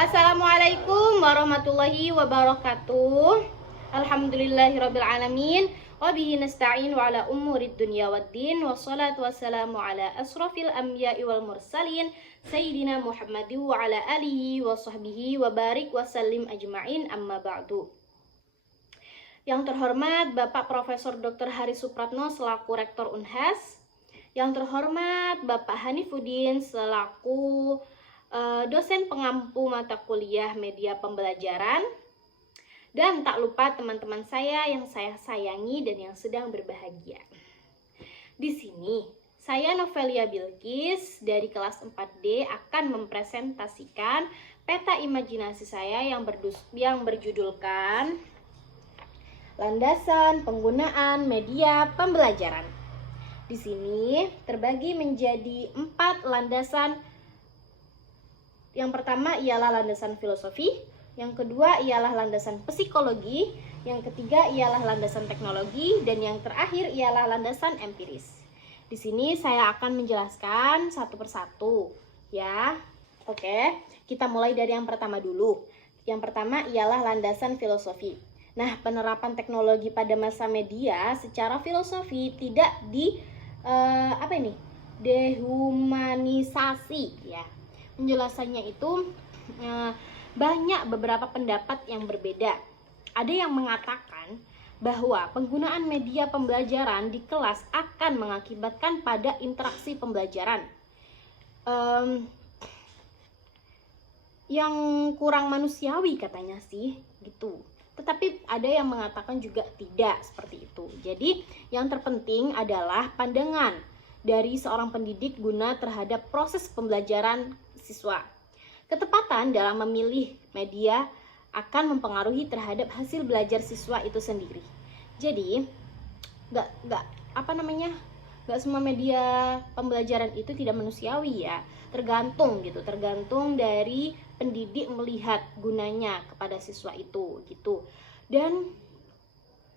Assalamualaikum warahmatullahi wabarakatuh. Alhamdulillahirabbil alamin. Wabihi nasta'in wa ala umurid dunya waddin. Wassalatu wassalamu ala asrafil anbiya'i wal mursalin Sayyidina Muhammadin wa ala alihi wa sahbihi wa barik wa sallim ajma'in, amma ba'du. Yang terhormat Bapak Profesor Dr. Hari Supratno selaku Rektor Unhas. Yang terhormat Bapak Hanifuddin selaku dosen pengampu mata kuliah media pembelajaran. Dan tak lupa teman-teman saya yang saya sayangi dan yang sedang berbahagia. Di sini, saya Novelia Bilqis dari kelas 4D akan mempresentasikan peta imajinasi saya yang berjudulkan Landasan Penggunaan Media Pembelajaran. Di sini terbagi menjadi 4 landasan. Yang pertama ialah landasan filosofi, yang kedua ialah landasan psikologi, yang ketiga ialah landasan teknologi, dan yang terakhir ialah landasan empiris. Di sini saya akan menjelaskan satu persatu, ya. Oke, kita mulai dari yang pertama dulu. Yang pertama ialah landasan filosofi. Nah, penerapan teknologi pada masa media secara filosofi tidak dehumanisasi, ya. Penjelasannya itu banyak beberapa pendapat yang berbeda. Ada yang mengatakan bahwa penggunaan media pembelajaran di kelas akan mengakibatkan pada interaksi pembelajaran yang kurang manusiawi, katanya sih gitu. Tetapi ada yang mengatakan juga tidak seperti itu. Jadi yang terpenting adalah pandangan dari seorang pendidik guna terhadap proses pembelajaran siswa. Ketepatan dalam memilih media akan mempengaruhi terhadap hasil belajar siswa itu sendiri. Jadi nggak semua media pembelajaran itu tidak manusiawi, ya. Tergantung dari pendidik melihat gunanya kepada siswa itu gitu. Dan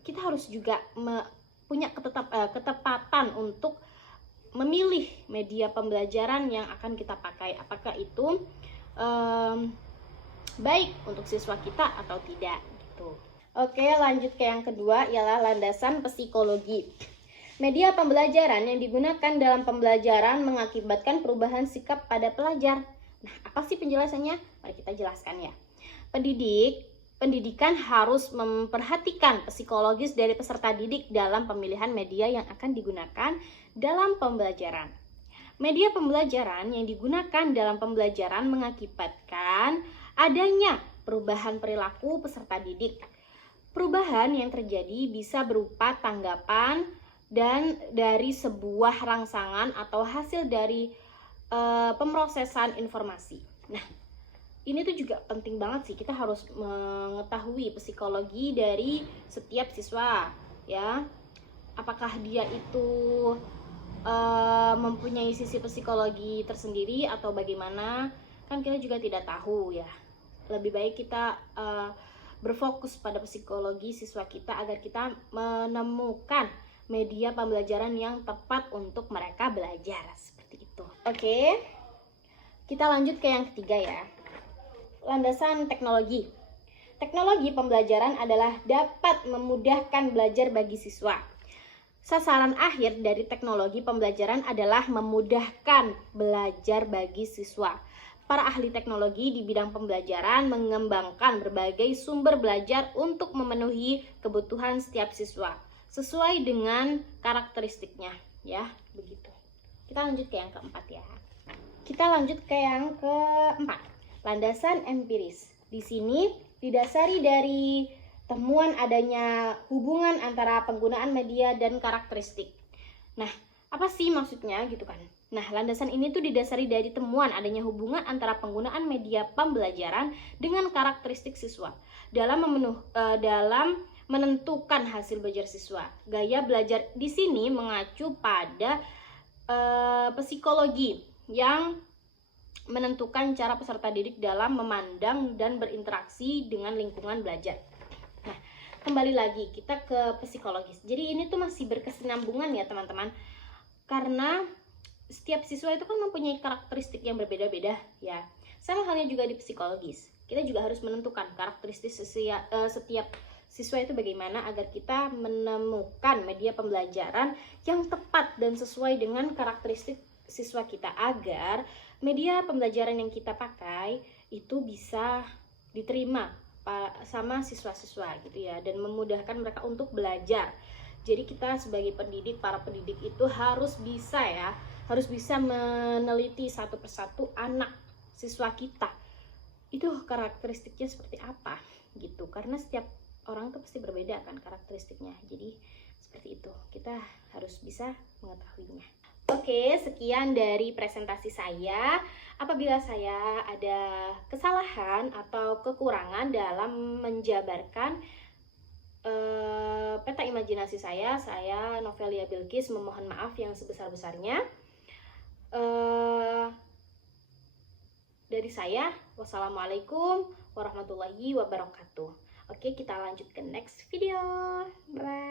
kita harus juga punya ketepatan untuk memilih media pembelajaran yang akan kita pakai, apakah itu baik untuk siswa kita atau tidak gitu. Oke, lanjut ke yang kedua ialah landasan psikologi. Media pembelajaran yang digunakan dalam pembelajaran mengakibatkan perubahan sikap pada pelajar. Nah, apa sih penjelasannya? Mari kita jelaskan, ya. Pendidikan harus memperhatikan psikologis dari peserta didik dalam pemilihan media yang akan digunakan dalam pembelajaran. Media pembelajaran yang digunakan dalam pembelajaran mengakibatkan adanya perubahan perilaku peserta didik. Perubahan yang terjadi bisa berupa tanggapan dan dari sebuah rangsangan atau hasil dari pemrosesan informasi. Nah, ini tuh juga penting banget sih, kita harus mengetahui psikologi dari setiap siswa, ya. Apakah dia itu mempunyai sisi psikologi tersendiri atau bagaimana, kan kita juga tidak tahu, ya. Lebih baik kita berfokus pada psikologi siswa kita agar kita menemukan media pembelajaran yang tepat untuk mereka belajar, seperti itu. Oke, kita lanjut ke yang ketiga, ya. Landasan teknologi. Teknologi pembelajaran adalah dapat memudahkan belajar bagi siswa. Sasaran akhir dari teknologi pembelajaran adalah memudahkan belajar bagi siswa. Para ahli teknologi di bidang pembelajaran mengembangkan berbagai sumber belajar untuk memenuhi kebutuhan setiap siswa sesuai dengan karakteristiknya, ya, begitu. Kita lanjut ke yang keempat, ya. Kita lanjut ke yang keempat, landasan empiris. Di sini didasari dari temuan adanya hubungan antara penggunaan media dan karakteristik. Nah, apa sih maksudnya gitu kan? Nah, landasan ini tuh didasari dari temuan adanya hubungan antara penggunaan media pembelajaran dengan karakteristik siswa dalam menentukan hasil belajar siswa. Gaya belajar di sini mengacu pada psikologi yang menentukan cara peserta didik dalam memandang dan berinteraksi dengan lingkungan belajar. Nah, kembali lagi kita ke psikologis. Jadi ini tuh masih berkesinambungan, ya teman-teman. Karena setiap siswa itu kan mempunyai karakteristik yang berbeda-beda, ya. Sama halnya juga di psikologis, kita juga harus menentukan karakteristik setiap siswa itu bagaimana agar kita menemukan media pembelajaran yang tepat dan sesuai dengan karakteristik siswa kita, agar media pembelajaran yang kita pakai itu bisa diterima sama siswa-siswa gitu ya, dan memudahkan mereka untuk belajar. Jadi kita sebagai pendidik, para pendidik itu harus bisa meneliti satu persatu anak siswa kita itu karakteristiknya seperti apa gitu, karena setiap orang tuh pasti berbeda kan karakteristiknya. Jadi seperti itu, kita harus bisa mengetahuinya. Oke, sekian dari presentasi saya. Apabila saya ada kesalahan atau kekurangan dalam menjabarkan peta imajinasi saya Novelia Bilqis memohon maaf yang sebesar-besarnya. Dari saya, wassalamualaikum warahmatullahi wabarakatuh. Oke, kita lanjut ke next video. Bye.